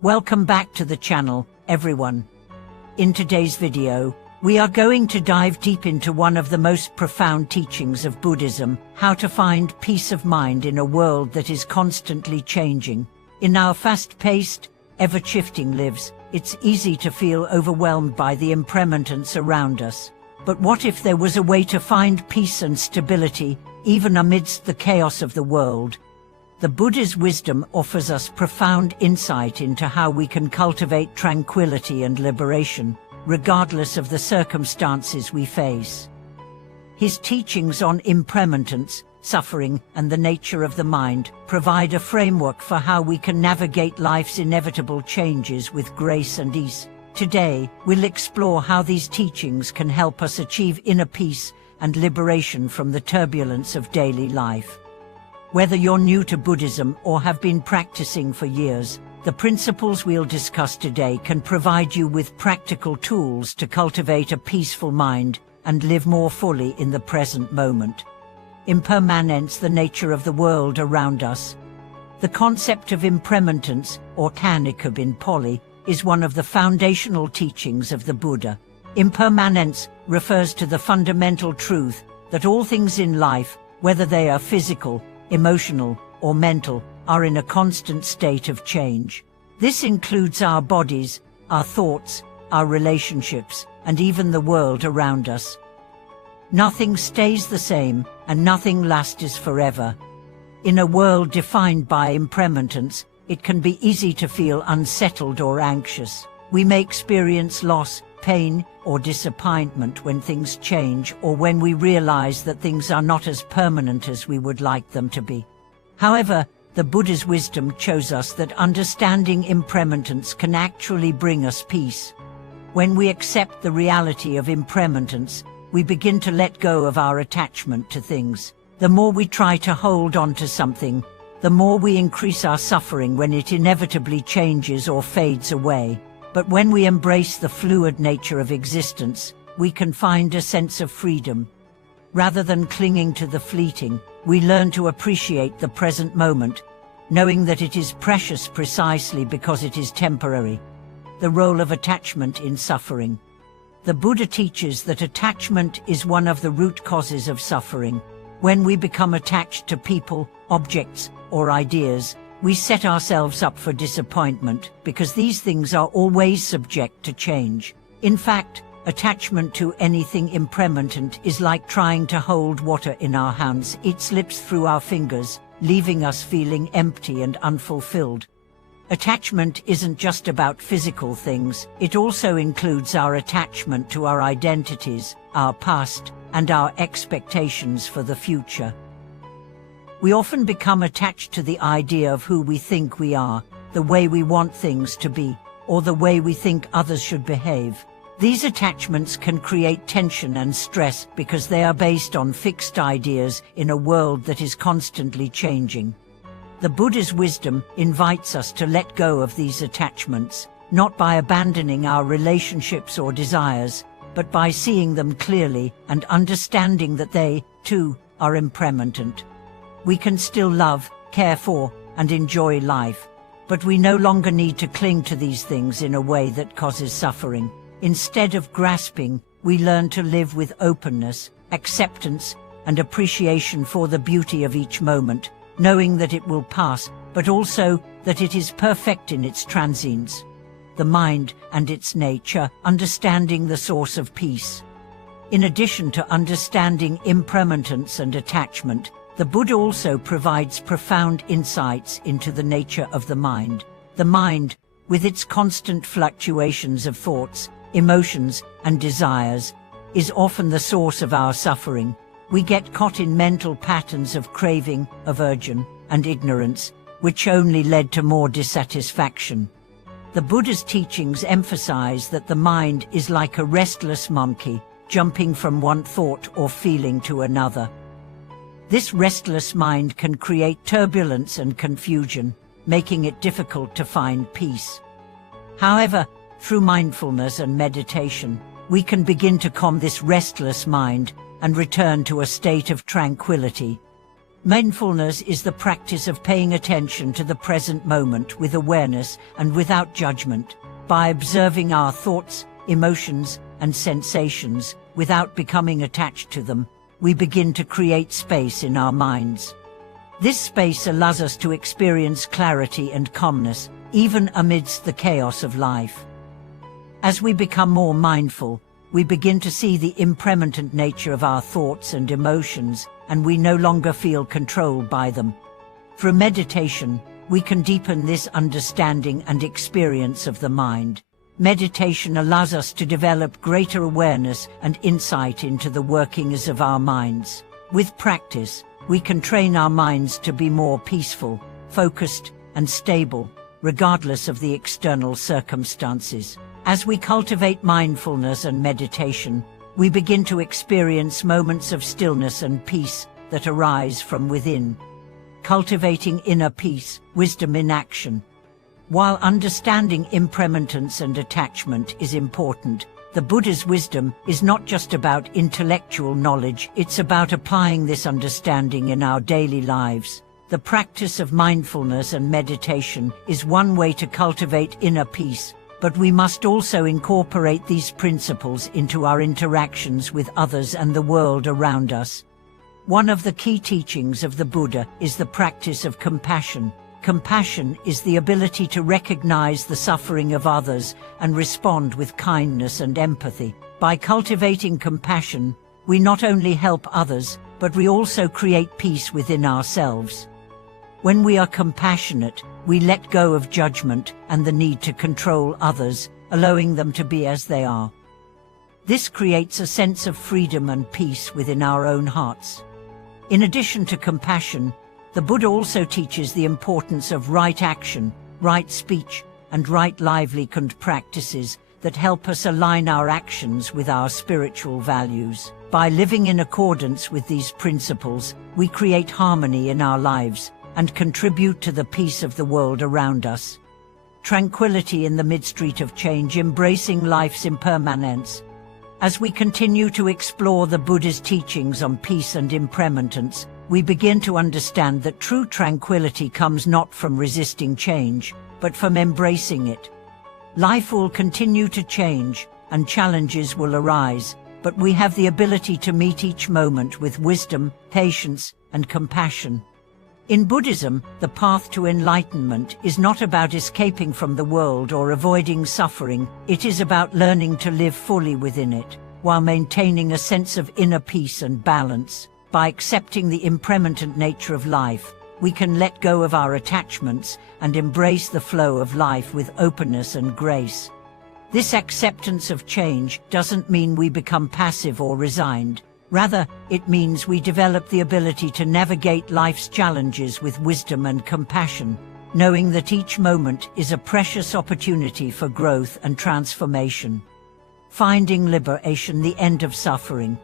Welcome back to the channel, everyone. In today's video, we are going to dive deep into one of the most profound teachings of Buddhism, how to find peace of mind in a world that is constantly changing. In our fast-paced, ever-shifting lives, it's easy to feel overwhelmed by the impermanence around us. But what if there was a way to find peace and stability, even amidst the chaos of the world? The Buddha's wisdom offers us profound insight into how we can cultivate tranquility and liberation, regardless of the circumstances we face. His teachings on impermanence, suffering, and the nature of the mind provide a framework for how we can navigate life's inevitable changes with grace and ease. Today, we'll explore how these teachings can help us achieve inner peace and liberation from the turbulence of daily life. Whether you're new to Buddhism or have been practicing for years, the principles we'll discuss today can provide you with practical tools to cultivate a peaceful mind and live more fully in the present moment. Impermanence, the nature of the world around us. The concept of impermanence, or kanika in Pali, is one of the foundational teachings of the Buddha. Impermanence refers to the fundamental truth that all things in life, whether they are physical, emotional, or mental, are in a constant state of change. This includes our bodies, our thoughts, our relationships, and even the world around us. Nothing stays the same, and nothing lasts forever. In a world defined by impermanence, it can be easy to feel unsettled or anxious. We may experience loss, pain, or disappointment when things change, or when we realize that things are not as permanent as we would like them to be. However, the Buddha's wisdom shows us that understanding impermanence can actually bring us peace. When we accept the reality of impermanence, we begin to let go of our attachment to things. The more we try to hold on to something, the more we increase our suffering when it inevitably changes or fades away. But when we embrace the fluid nature of existence, we can find a sense of freedom. Rather than clinging to the fleeting, we learn to appreciate the present moment, knowing that it is precious precisely because it is temporary. The role of attachment in suffering. The Buddha teaches that attachment is one of the root causes of suffering. When we become attached to people, objects, or ideas, we set ourselves up for disappointment, because these things are always subject to change. In fact, attachment to anything impermanent is like trying to hold water in our hands. It slips through our fingers, leaving us feeling empty and unfulfilled. Attachment isn't just about physical things, it also includes our attachment to our identities, our past, and our expectations for the future. We often become attached to the idea of who we think we are, the way we want things to be, or the way we think others should behave. These attachments can create tension and stress because they are based on fixed ideas in a world that is constantly changing. The Buddha's wisdom invites us to let go of these attachments, not by abandoning our relationships or desires, but by seeing them clearly and understanding that they, too, are impermanent. We can still love, care for, and enjoy life, but we no longer need to cling to these things in a way that causes suffering. Instead of grasping, we learn to live with openness, acceptance, and appreciation for the beauty of each moment, knowing that it will pass, but also that it is perfect in its transience. The mind and its nature, understanding the source of peace. In addition to understanding impermanence and attachment, the Buddha also provides profound insights into the nature of the mind. The mind, with its constant fluctuations of thoughts, emotions, and desires, is often the source of our suffering. We get caught in mental patterns of craving, aversion, and ignorance, which only led to more dissatisfaction. The Buddha's teachings emphasize that the mind is like a restless monkey, jumping from one thought or feeling to another. This restless mind can create turbulence and confusion, making it difficult to find peace. However, through mindfulness and meditation, we can begin to calm this restless mind and return to a state of tranquility. Mindfulness is the practice of paying attention to the present moment with awareness and without judgment. By observing our thoughts, emotions, and sensations without becoming attached to them, we begin to create space in our minds. This space allows us to experience clarity and calmness, even amidst the chaos of life. As we become more mindful, we begin to see the impermanent nature of our thoughts and emotions, and we no longer feel controlled by them. Through meditation, we can deepen this understanding and experience of the mind. Meditation allows us to develop greater awareness and insight into the workings of our minds. With practice, we can train our minds to be more peaceful, focused, and stable, regardless of the external circumstances. As we cultivate mindfulness and meditation, we begin to experience moments of stillness and peace that arise from within. Cultivating inner peace, wisdom in action. While understanding impermanence and attachment is important, the Buddha's wisdom is not just about intellectual knowledge, it's about applying this understanding in our daily lives. The practice of mindfulness and meditation is one way to cultivate inner peace, but we must also incorporate these principles into our interactions with others and the world around us. One of the key teachings of the Buddha is the practice of compassion. Compassion is the ability to recognize the suffering of others and respond with kindness and empathy. By cultivating compassion, we not only help others, but we also create peace within ourselves. When we are compassionate, we let go of judgment and the need to control others, allowing them to be as they are. This creates a sense of freedom and peace within our own hearts. In addition to compassion, the Buddha also teaches the importance of right action, right speech, and right livelihood practices that help us align our actions with our spiritual values. By living in accordance with these principles, we create harmony in our lives and contribute to the peace of the world around us. Tranquility in the midstreet of change, embracing life's impermanence. As we continue to explore the Buddha's teachings on peace and impermanence, we begin to understand that true tranquility comes not from resisting change, but from embracing it. Life will continue to change, and challenges will arise, but we have the ability to meet each moment with wisdom, patience, and compassion. In Buddhism, the path to enlightenment is not about escaping from the world or avoiding suffering, it is about learning to live fully within it, while maintaining a sense of inner peace and balance. By accepting the impermanent nature of life, we can let go of our attachments and embrace the flow of life with openness and grace. This acceptance of change doesn't mean we become passive or resigned. Rather, it means we develop the ability to navigate life's challenges with wisdom and compassion, knowing that each moment is a precious opportunity for growth and transformation. Finding liberation, the end of suffering.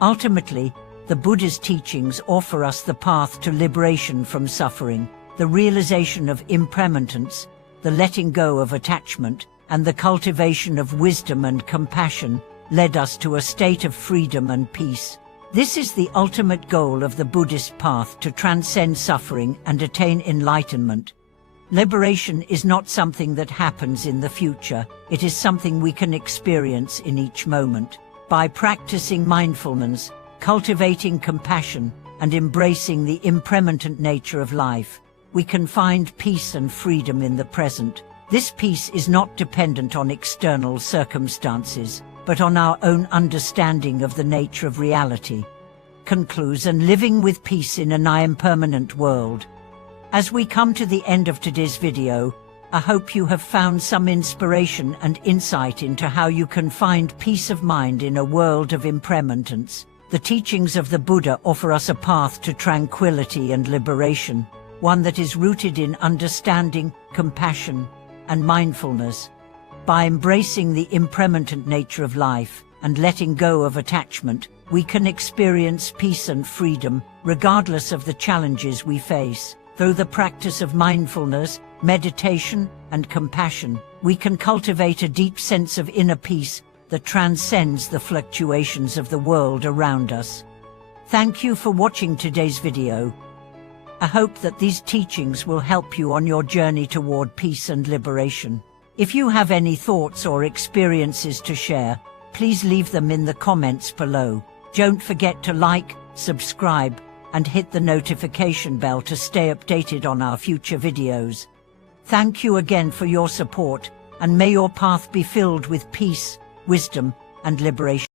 Ultimately, the Buddha's teachings offer us the path to liberation from suffering, the realization of impermanence, the letting go of attachment, and the cultivation of wisdom and compassion led us to a state of freedom and peace. This is the ultimate goal of the Buddhist path, to transcend suffering and attain enlightenment. Liberation is not something that happens in the future, it is something we can experience in each moment. By practicing mindfulness, cultivating compassion, and embracing the impermanent nature of life, we can find peace and freedom in the present. This peace is not dependent on external circumstances, but on our own understanding of the nature of reality. Conclusion: living with peace in an impermanent world. As we come to the end of today's video, I hope you have found some inspiration and insight into how you can find peace of mind in a world of impermanence. The teachings of the Buddha offer us a path to tranquility and liberation, one that is rooted in understanding, compassion, and mindfulness. By embracing the impermanent nature of life and letting go of attachment, we can experience peace and freedom, regardless of the challenges we face. Through the practice of mindfulness, meditation, and compassion, we can cultivate a deep sense of inner peace that transcends the fluctuations of the world around us. Thank you for watching today's video. I hope that these teachings will help you on your journey toward peace and liberation. If you have any thoughts or experiences to share, please leave them in the comments below. Don't forget to like, subscribe, and hit the notification bell to stay updated on our future videos. Thank you again for your support, and may your path be filled with peace, wisdom, and liberation.